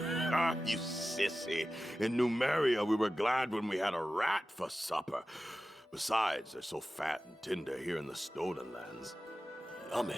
Ah, you sissy. In Numeria, we were glad when we had a rat for supper. Besides, they're so fat and tender here in the Stolen Lands. Yummy.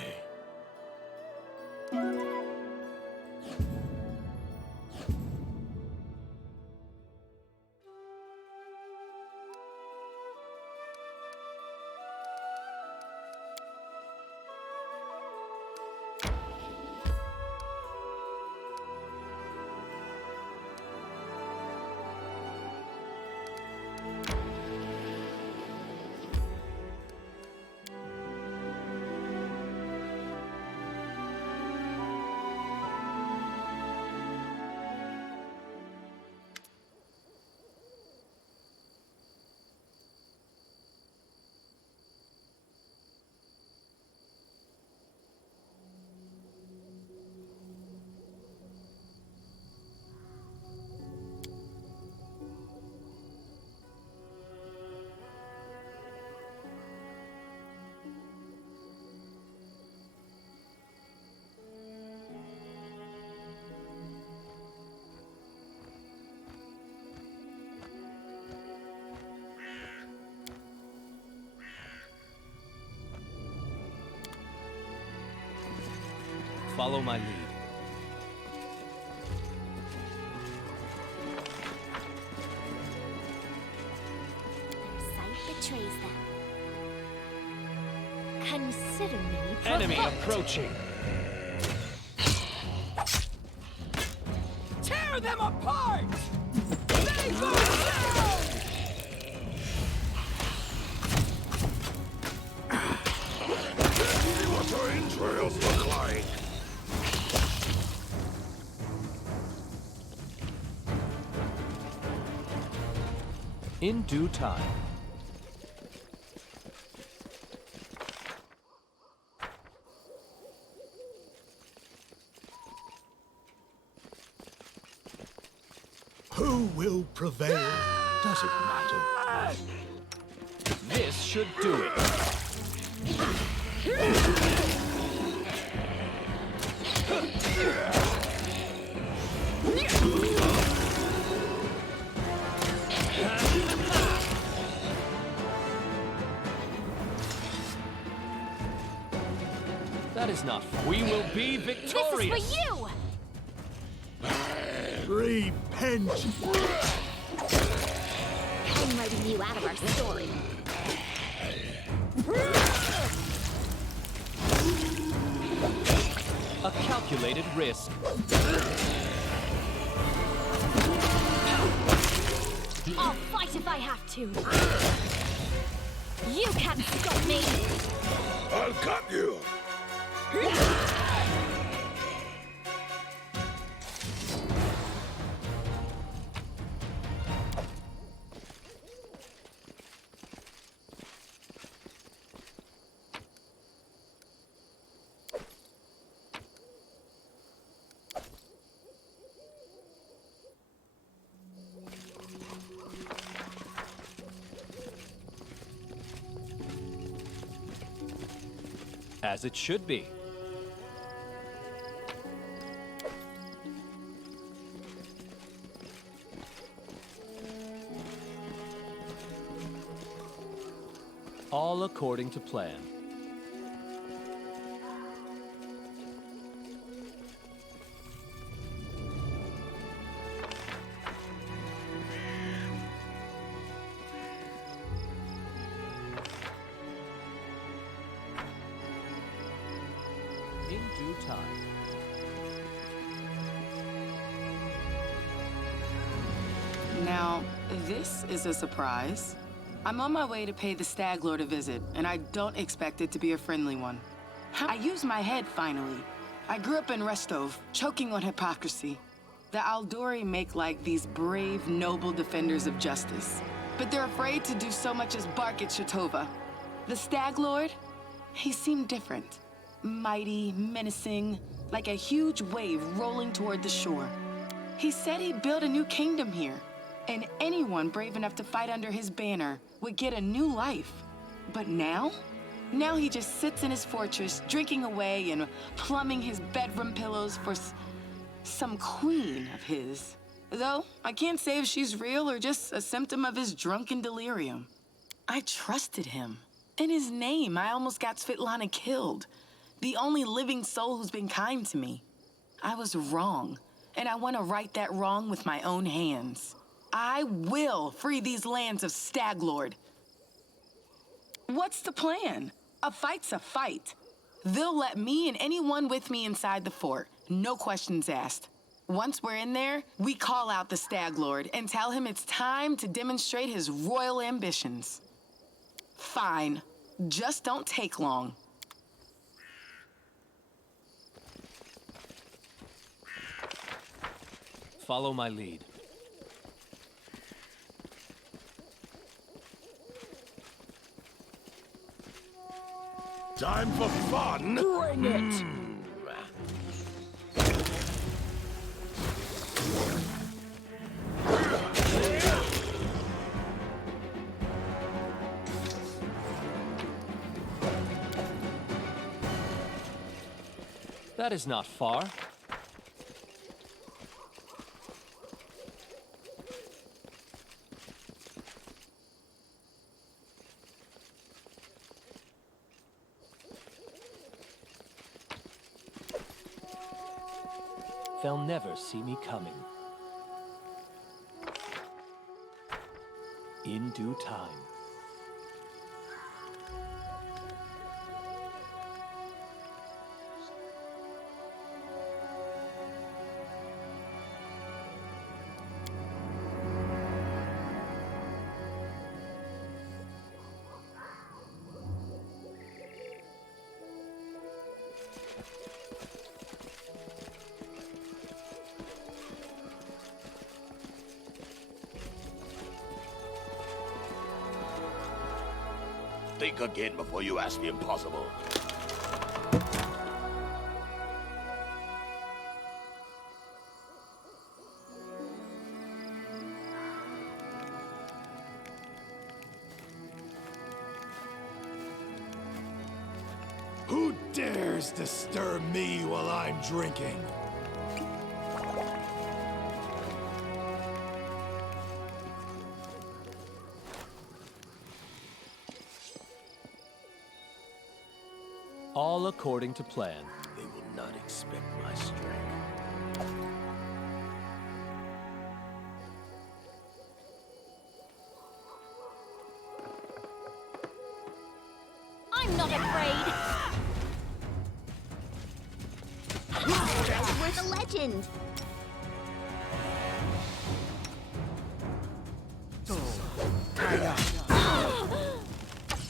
Follow my lead. Their sight betrays them. Consider me provoked. Enemy approaching. Tear them apart! They go down! See what our entrails look like. In due time. Who will prevail? Does it matter? This should do it. That is not. We will be victorious. This is for you! Repent! I'm writing you out of our story. A calculated risk. I'll fight if I have to. You can't stop me. I'll cut you. As it should be. All according to plan. In due time. Now, this is a surprise. I'm on my way to pay the Stag Lord a visit, and I don't expect it to be a friendly one. I use my head, finally. I grew up in Restov, choking on hypocrisy. The Aldori make like these brave, noble defenders of justice. But they're afraid to do so much as bark at Shatova. The Stag Lord, he seemed different. Mighty, menacing, like a huge wave rolling toward the shore. He said he'd build a new kingdom here, and anyone brave enough to fight under his banner would get a new life. But now? Now he just sits in his fortress, drinking away and plumbing his bedroom pillows for some queen of his. Though, I can't say if she's real or just a symptom of his drunken delirium. I trusted him. In his name, I almost got Svetlana killed. The only living soul who's been kind to me. I was wrong, and I want to right that wrong with my own hands. I will free these lands of Staglord. What's the plan? A fight's a fight. They'll let me and anyone with me inside the fort. No questions asked. Once we're in there, we call out the Staglord and tell him it's time to demonstrate his royal ambitions. Fine. Just don't take long. Follow my lead. Time for fun? Bring it! That is not far. They'll never see me coming. In due time. Think again before you ask the impossible. Who dares disturb me while I'm drinking? All according to plan. They will not expect my strength. I'm not afraid. We're the legend.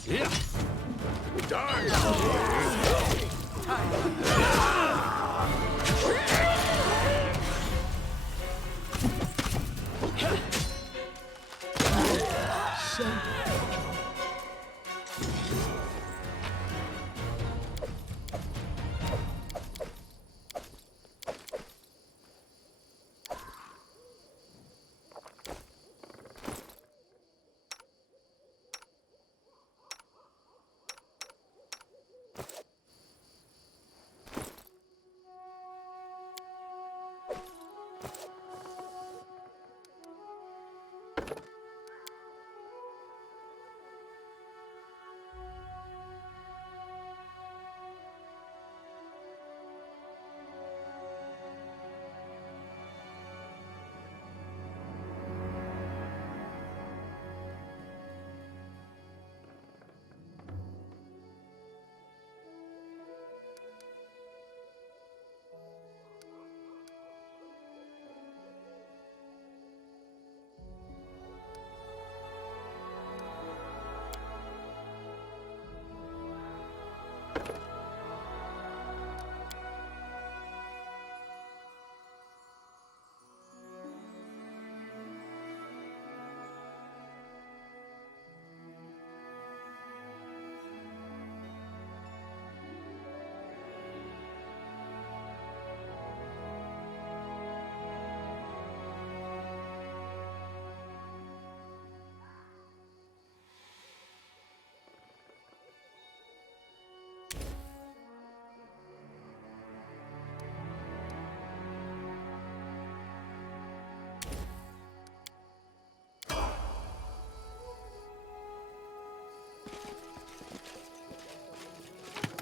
Yeah.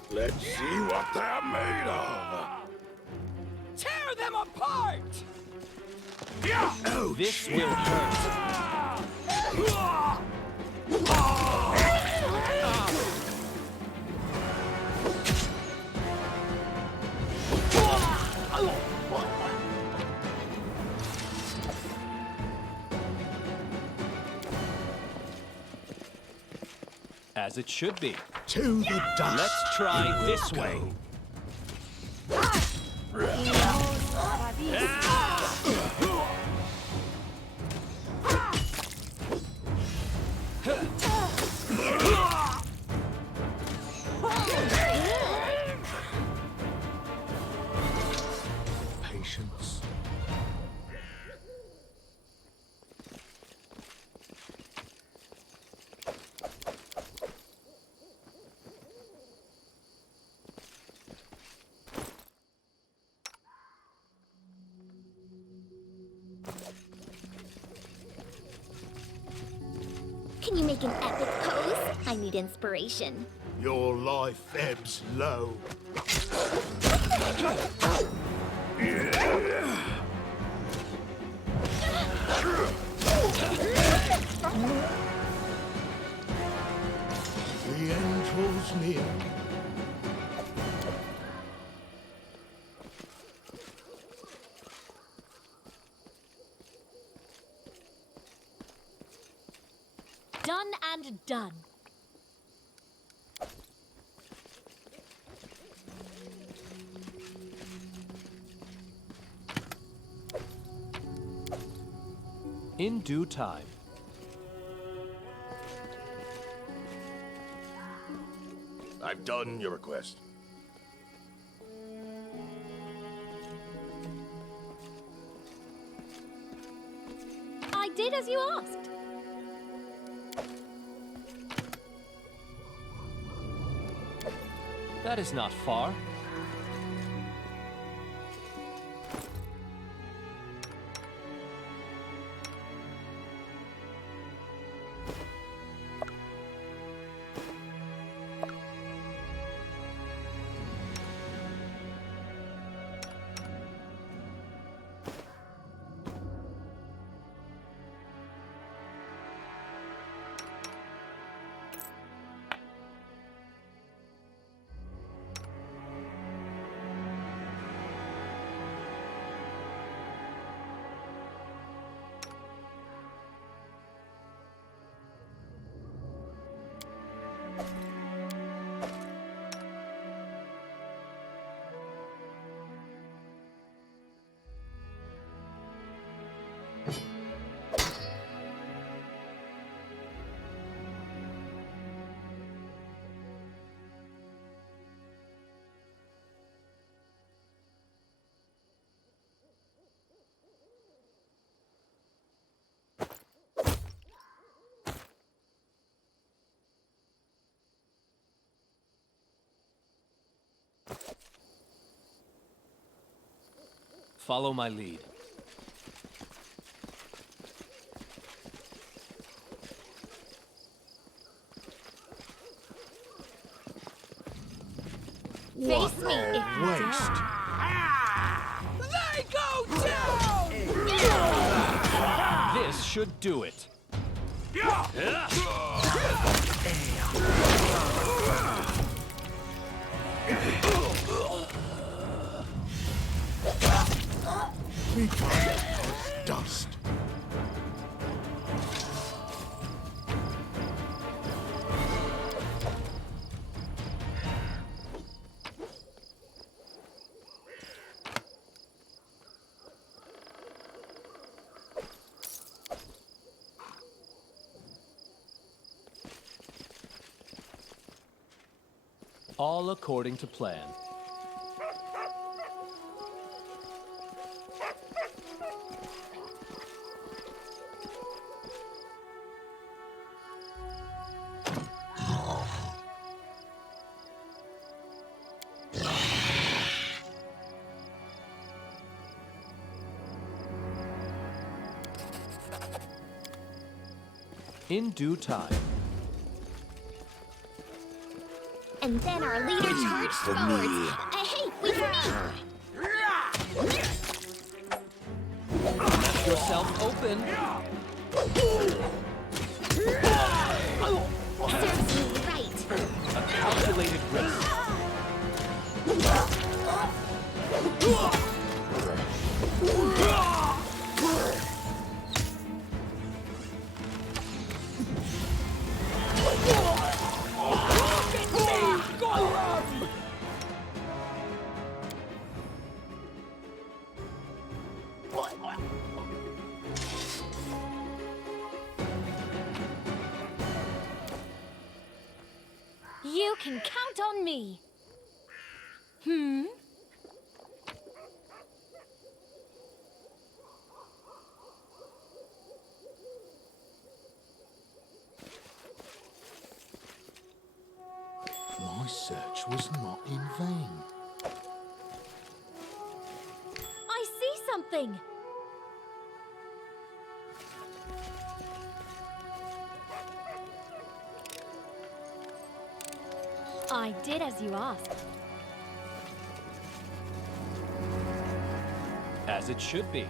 Let's see what they're made of. Tear them apart! This will hurt. As it should be. To the dust. Let's try this way. Patience. Can you make an epic pose? I need inspiration. Your life ebbs low. The end draws near. Done and done. In due time. I've done your request. I did as you asked. That is not far. Follow my lead. Face me if you Waste. They go down! This should do it. Become as dust. All according to plan. In due time. And then our leader charged for forward. me. Hey, wait for me! Let yourself open. Serves me right. A calculated risk. You can count on me. My search was not in vain. I see something. I did as you asked. As it should be.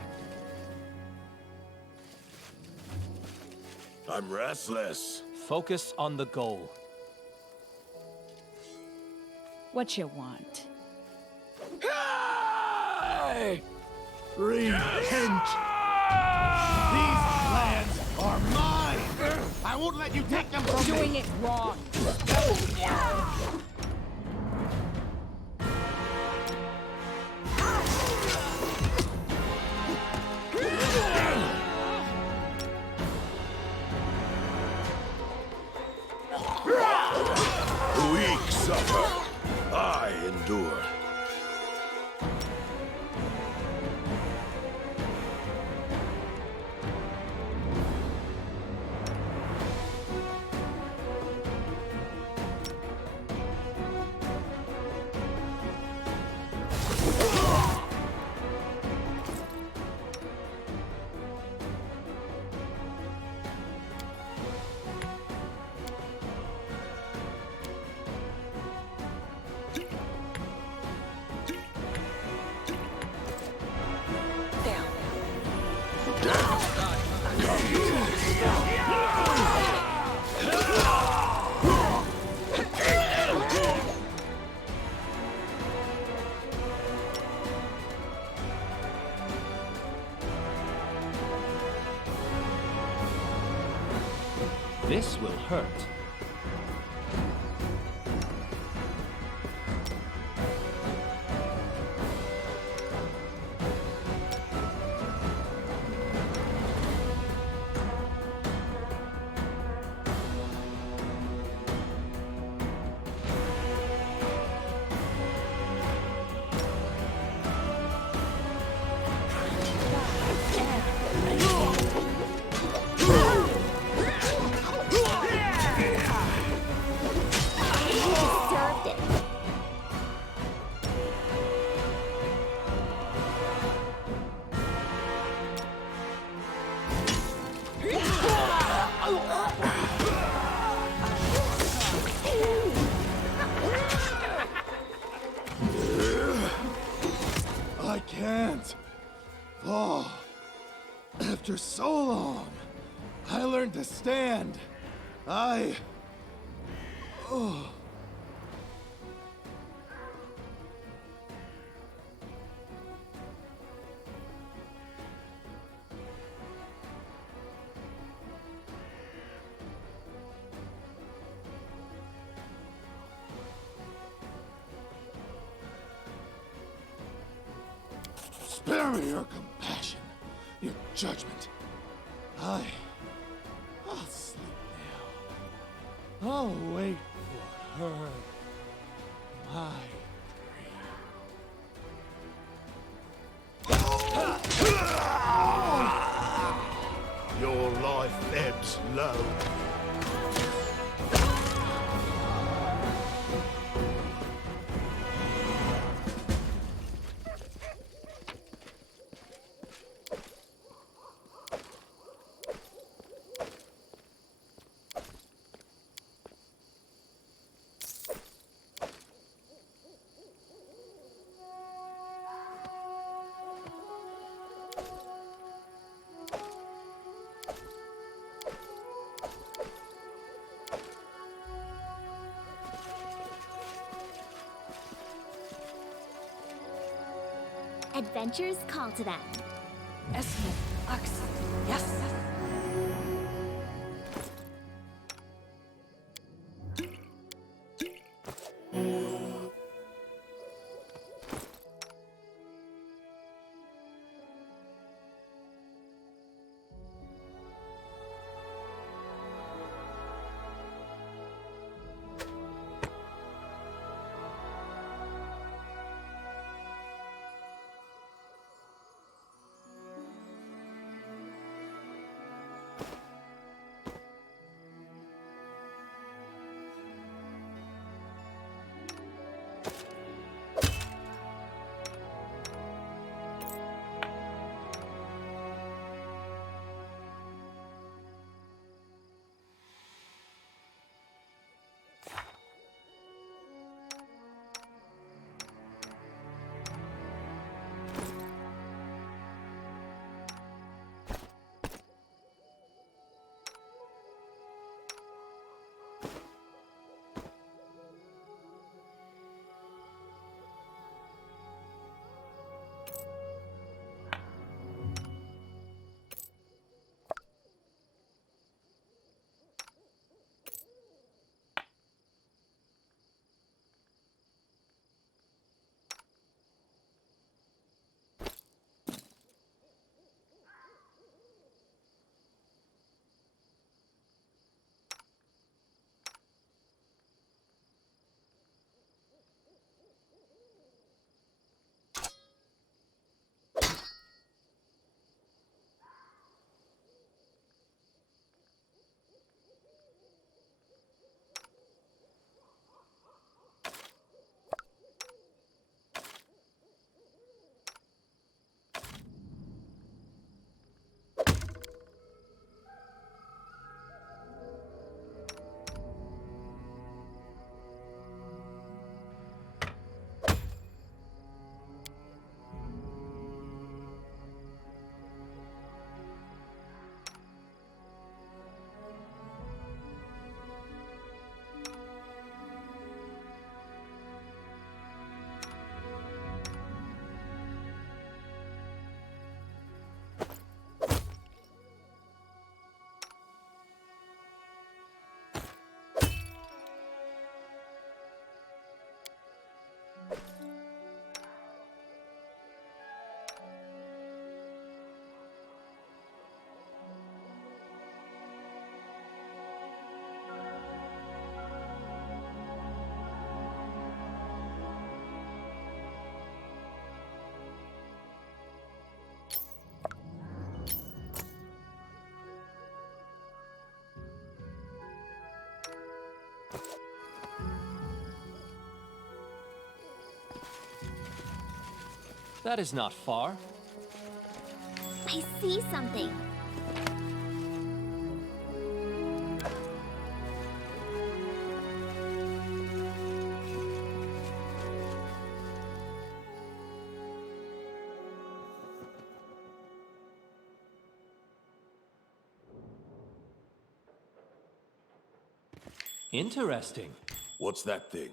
I'm restless. Focus on the goal. What you want? Hey! Repent! These lands are mine! I won't let you take them from Doing me! it wrong. Weak suffer. I endure. This will hurt. Deserved it. I can't. Oh, after so long, I learned to stand. Oh. Spare me your compassion, your judgment. I'll sleep now. I'll wait for her. My dream. Your life ebbs low. Adventures call to them. Esmo, Ax, yes. That is not far. I see something. Interesting. What's that thing?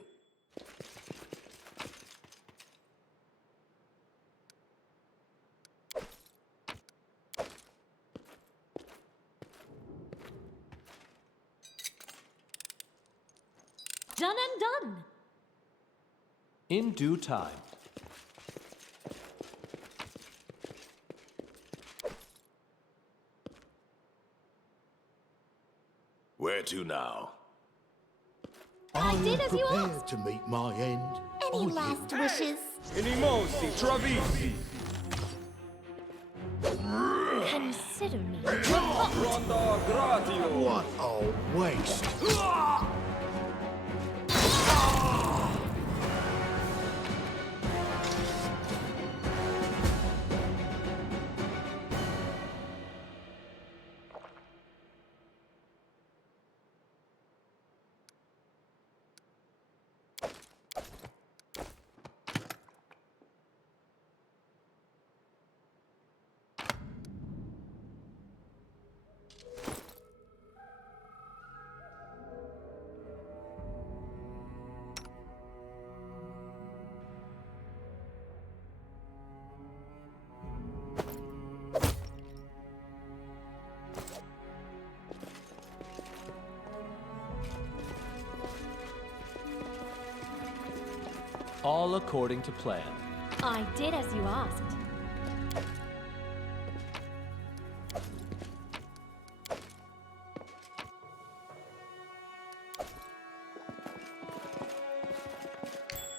Done and done. In due time. Where to now? I did as you prepared asked. to meet my end. Any last wishes? Inimosi, Travisi. Consider me. Ronda Gratio. What a waste. All according to plan. I did as you asked.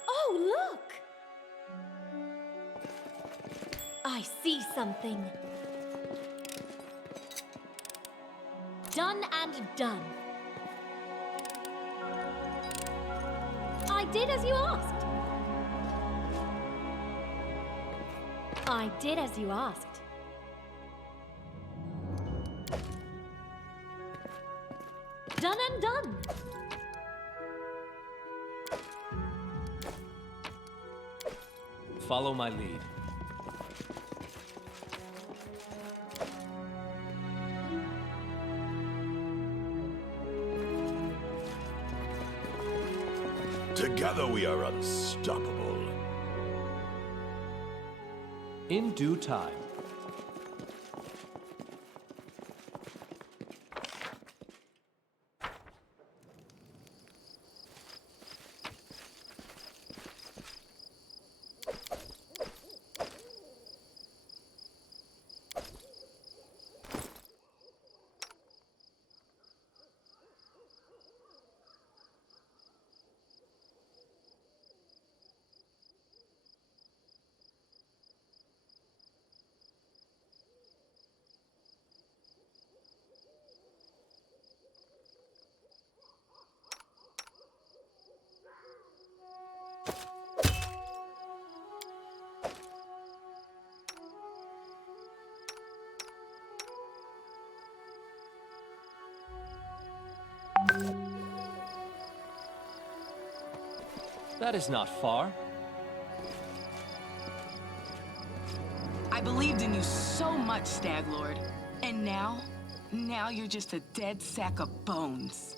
Oh, look! I see something. Done and done. I did as you asked. I did as you asked. Done and done. Follow my lead. Together we are unstoppable. In due time. That is not far. I believed in you so much, Stag Lord. And now you're just a dead sack of bones.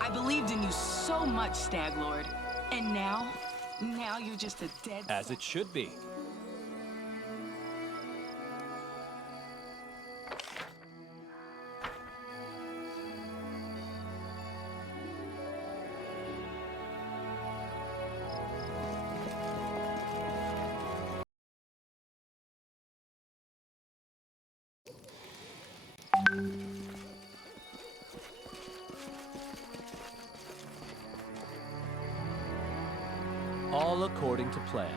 I believed in you so much, Stag Lord. And now you're just a dead As it should be. All according to plan.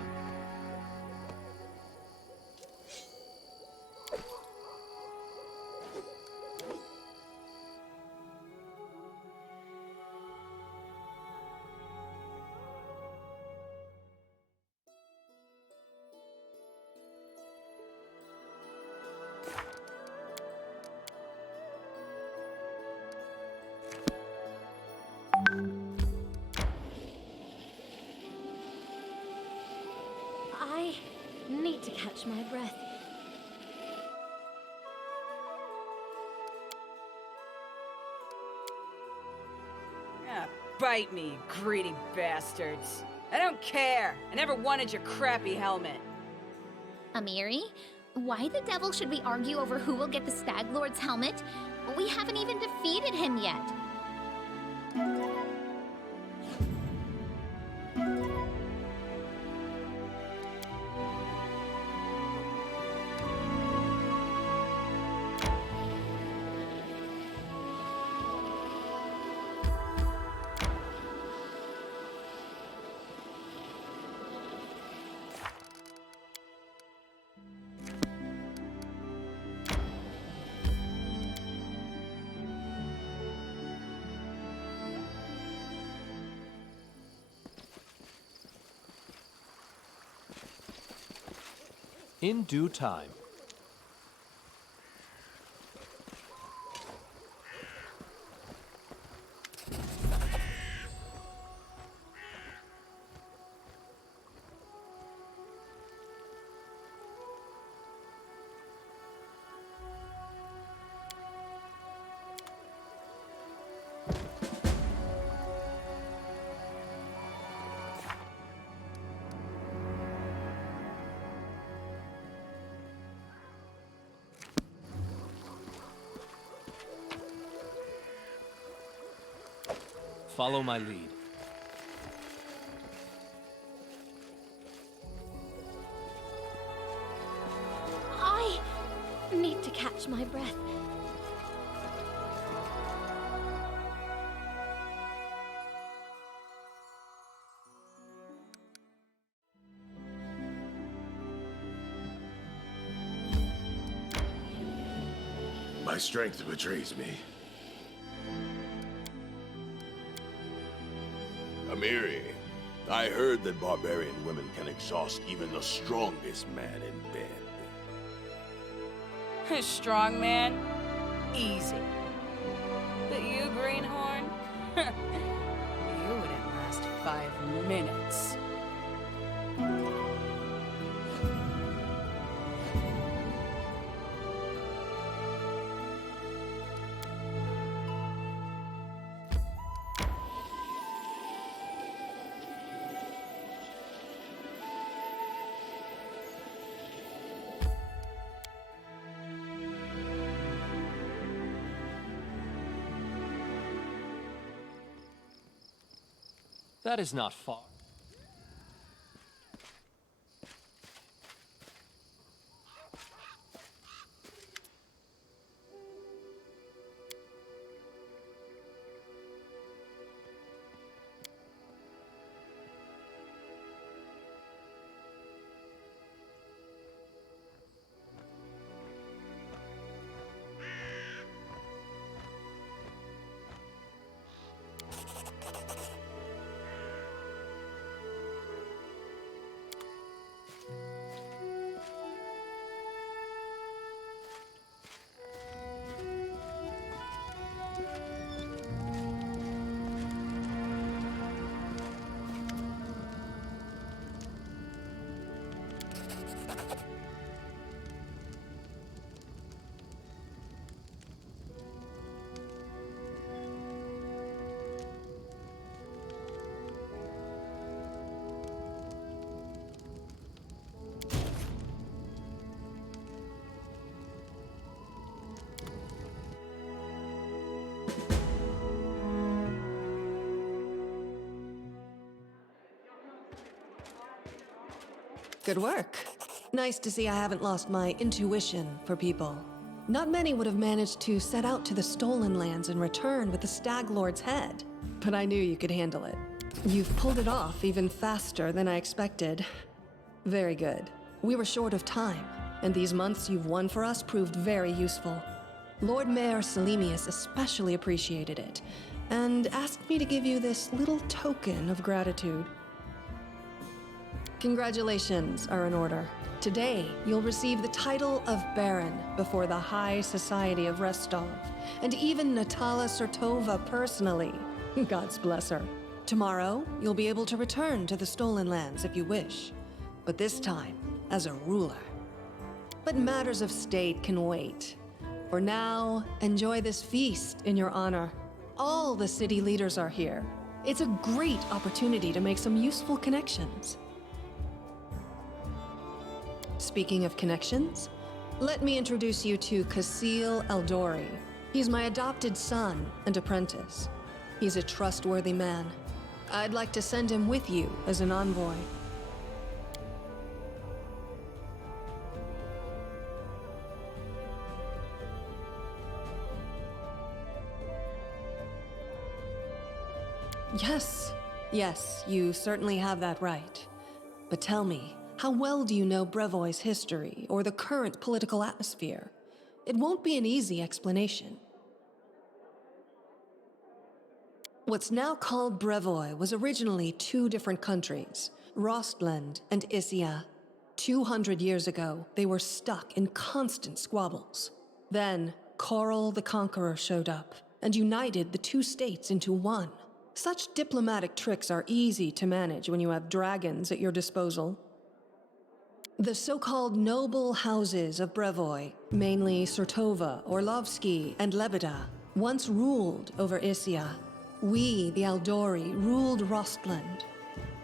I need to catch my breath. Ah, bite me, you greedy bastards. I don't care. I never wanted your crappy helmet. Amiri, why the devil should we argue over who will get the Stag Lord's helmet? We haven't even defeated him yet. In due time. Follow my lead. I need to catch my breath. My strength betrays me. Amiri, I heard that barbarian women can exhaust even the strongest man in bed. Strong man? Easy. But you, Greenhorn? You wouldn't last 5 minutes. That is not far. Good work. Nice to see I haven't lost my intuition for people. Not many would have managed to set out to the Stolen Lands and return with the Stag Lord's head, but I knew you could handle it. You've pulled it off even faster than I expected. Very good. We were short of time, and these months you've won for us proved very useful. Lord Mayor Selimius especially appreciated it, and asked me to give you this little token of gratitude. Congratulations are in order. Today, you'll receive the title of Baron before the High Society of Restov, and even Natala Sertova personally. God's bless her. Tomorrow, you'll be able to return to the Stolen Lands if you wish, but this time, as a ruler. But matters of state can wait. For now, enjoy this feast in your honor. All the city leaders are here. It's a great opportunity to make some useful connections. Speaking of connections, let me introduce you to Kasil Eldori. He's my adopted son and apprentice. He's a trustworthy man. I'd like to send him with you as an envoy. Yes, you certainly have that right. But tell me, how well do you know Brevoy's history or the current political atmosphere? It won't be an easy explanation. What's now called Brevoy was originally 2 different countries, Rostland and Issia. 200 years ago, they were stuck in constant squabbles. Then, Coral the Conqueror showed up and united the 2 states into one. Such diplomatic tricks are easy to manage when you have dragons at your disposal. The so-called noble houses of Brevoy, mainly Sertova, Orlovsky, and Lebeda, once ruled over Issia. We, the Aldori, ruled Rostland.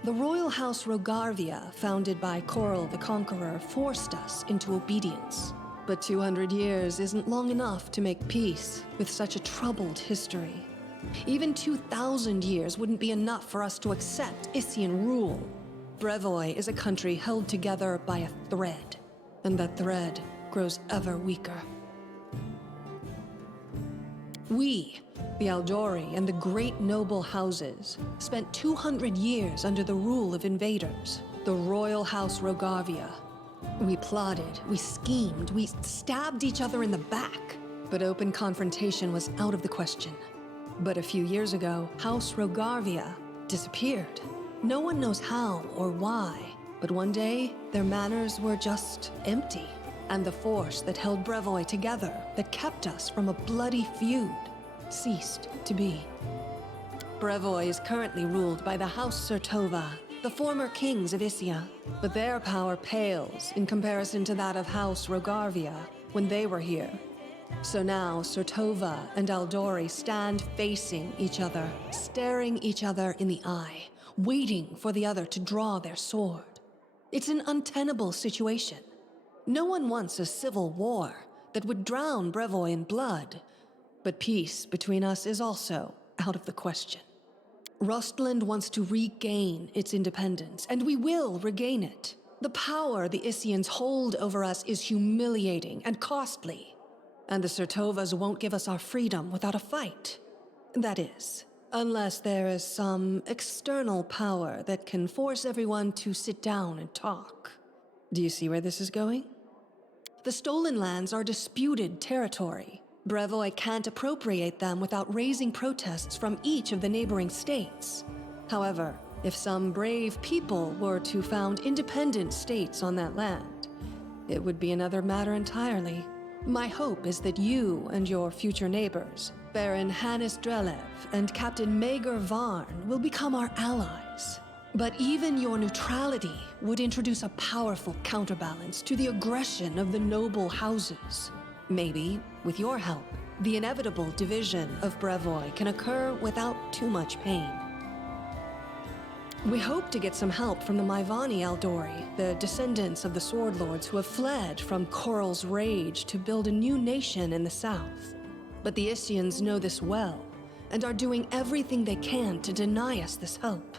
The royal house Rogarvia, founded by Coral the Conqueror, forced us into obedience. But 200 years isn't long enough to make peace with such a troubled history. Even 2,000 years wouldn't be enough for us to accept Issian rule. Brevoy is a country held together by a thread, and that thread grows ever weaker. We, the Aldori and the great noble houses, spent 200 years under the rule of invaders, the Royal House Rogarvia. We plotted, we schemed, we stabbed each other in the back, but open confrontation was out of the question. But a few years ago, House Rogarvia disappeared. No one knows how or why, but one day, their manors were just empty. And the force that held Brevoy together, that kept us from a bloody feud, ceased to be. Brevoy is currently ruled by the House Surtova, the former kings of Issia, but their power pales in comparison to that of House Rogarvia when they were here. So now Surtova and Aldori stand facing each other, staring each other in the eye, waiting for the other to draw their sword. It's an untenable situation. No one wants a civil war that would drown Brevoy in blood, but peace between us is also out of the question. Rostland wants to regain its independence, and we will regain it. The power the Issians hold over us is humiliating and costly, and the Surtovas won't give us our freedom without a fight. That is, unless there is some external power that can force everyone to sit down and talk. Do you see where this is going? The stolen lands are disputed territory. Brevoy can't appropriate them without raising protests from each of the neighboring states. However, if some brave people were to found independent states on that land, it would be another matter entirely. My hope is that you and your future neighbors, Baron Hannes Drelev and Captain Mager Varn, will become our allies. But even your neutrality would introduce a powerful counterbalance to the aggression of the noble houses. Maybe, with your help, the inevitable division of Brevoy can occur without too much pain. We hope to get some help from the Maivani Aldori, the descendants of the Sword Lords who have fled from Coral's rage to build a new nation in the south. But the Issians know this well, and are doing everything they can to deny us this help.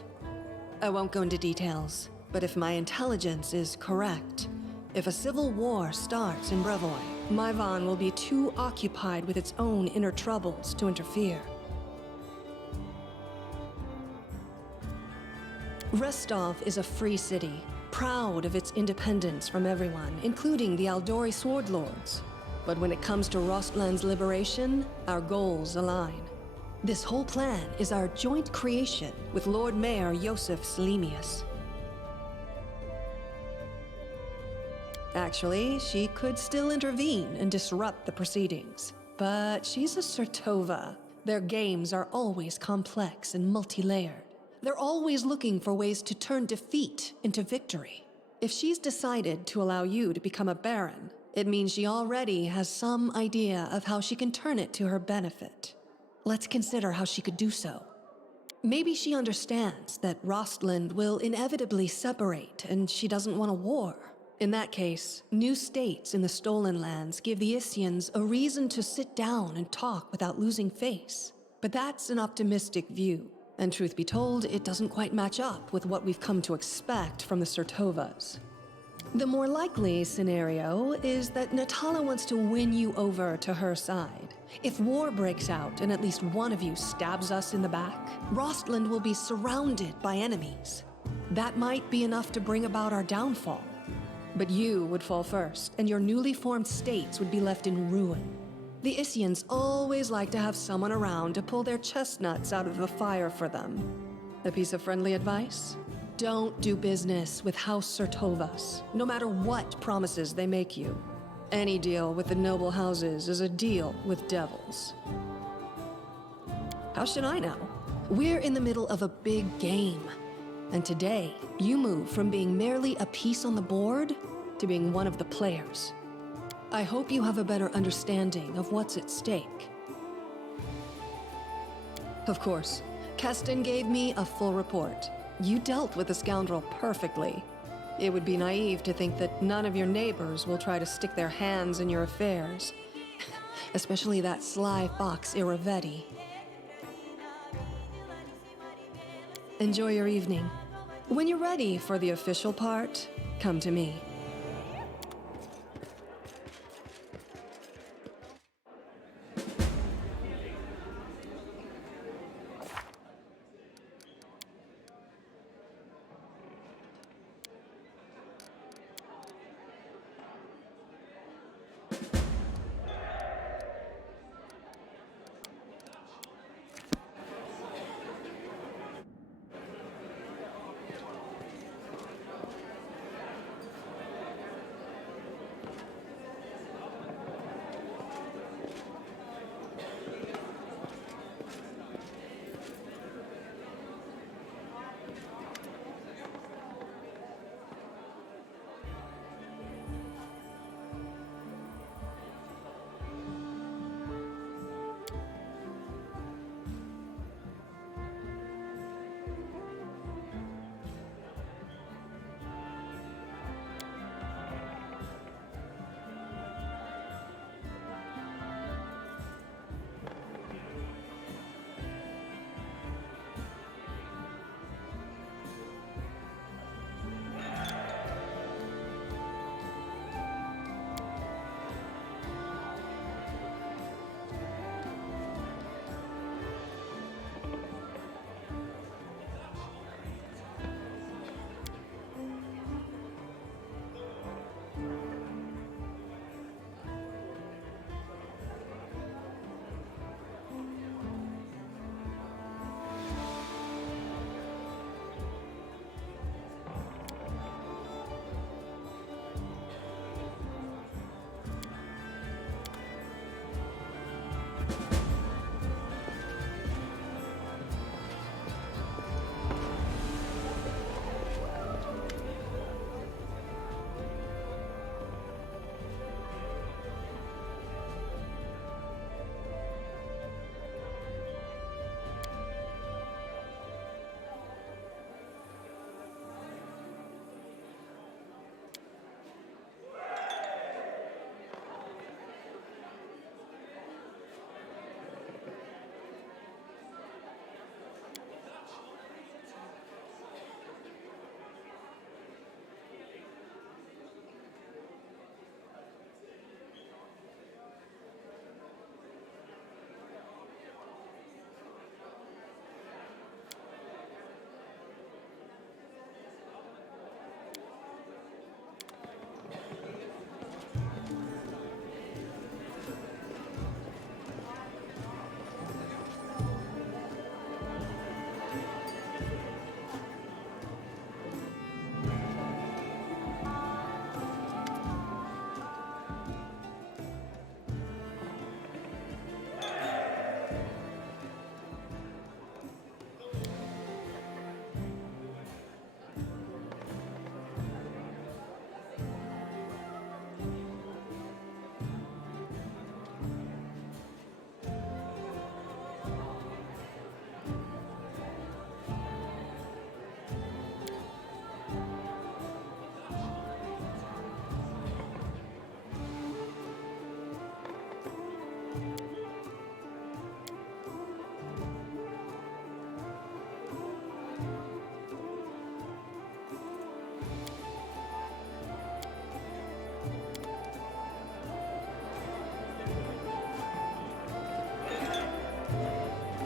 I won't go into details, but if my intelligence is correct, if a civil war starts in Brevoy, Maivan will be too occupied with its own inner troubles to interfere. Restov is a free city, proud of its independence from everyone, including the Aldori Sword Lords. But when it comes to Rostland's liberation, our goals align. This whole plan is our joint creation with Lord Mayor Yosef Selimius. Actually, she could still intervene and disrupt the proceedings. But she's a Surtova. Their games are always complex and multi-layered. They're always looking for ways to turn defeat into victory. If she's decided to allow you to become a baron, it means she already has some idea of how she can turn it to her benefit. Let's consider how she could do so. Maybe she understands that Rostland will inevitably separate and she doesn't want a war. In that case, new states in the Stolen Lands give the Issians a reason to sit down and talk without losing face. But that's an optimistic view, and truth be told, it doesn't quite match up with what we've come to expect from the Surtovas. The more likely scenario is that Natala wants to win you over to her side. If war breaks out and at least one of you stabs us in the back, Rostland will be surrounded by enemies. That might be enough to bring about our downfall. But you would fall first, and your newly formed states would be left in ruin. The Issians always like to have someone around to pull their chestnuts out of the fire for them. A piece of friendly advice? Don't do business with House Surtovas, no matter what promises they make you. Any deal with the noble houses is a deal with devils. How should I know? We're in the middle of a big game. And today, you move from being merely a piece on the board to being one of the players. I hope you have a better understanding of what's at stake. Of course, Keston gave me a full report. You dealt with the scoundrel perfectly. It would be naive to think that none of your neighbors will try to stick their hands in your affairs. Especially that sly fox Iravetti. Enjoy your evening. When you're ready for the official part, come to me.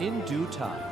In due time.